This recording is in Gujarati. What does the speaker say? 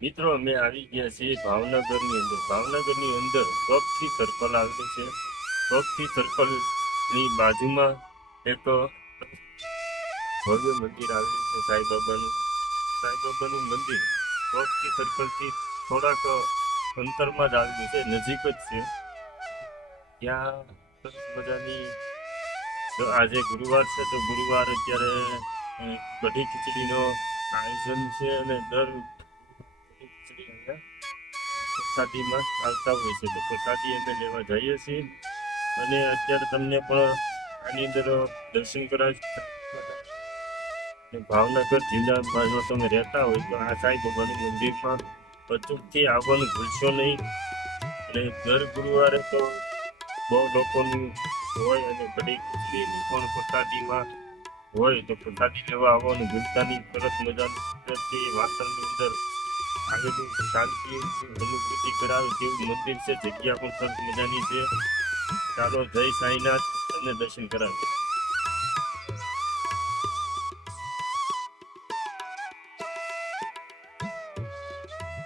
મિત્રો, અમે આવી ગયા છીએ ભાવનગરની અંદર. ભાવનગરની અંદર પગથી સર્કલ આવેલું છે. પગથી સર્કલની બાજુમાં એક ભવ્ય મંદિર આવેલું છે સાંઈબાબાનું. સાંઈબાબાનું મંદિર પગથી સર્કલથી થોડાક અંતરમાં જ આવેલું છે, નજીક જ છે. ત્યાં સરસ મજાની આજે ગુરુવાર છે, તો ગુરુવાર અત્યારે કઢી ખીચડીનો આયોજન છે અને દર પ્રસાદીમાં આવતા હોય છે તો પ્રસાદી અમે લેવા જઈએ છીએ. અને અત્યારે તમને પણ આની અંદર દર્શન કરાવી ભાવનગર જિલ્લા બાજુ તમે રહેતા હોય તો આ સાંઈ બાબાનું મંદિરમાં અચૂકથી આવવાનું ભૂલશો નહીં. અને દર ગુરુવારે તો બહુ લોકોનું હોય અને કઢી ખીચડીની પણ પ્રસાદીમાં હોય તો પ્રસાદી લેવા આવવાનું ભૂલતા નહીં. સરસ મજાની વાસણની અંદર આવેલું શાંતિ અનુભૂતિ કરાવે તેવું મંદિર છે. જગ્યા પણ સરસ મજાની છે. ચાલો જય સાંઈનાથ અને દર્શન કરાવે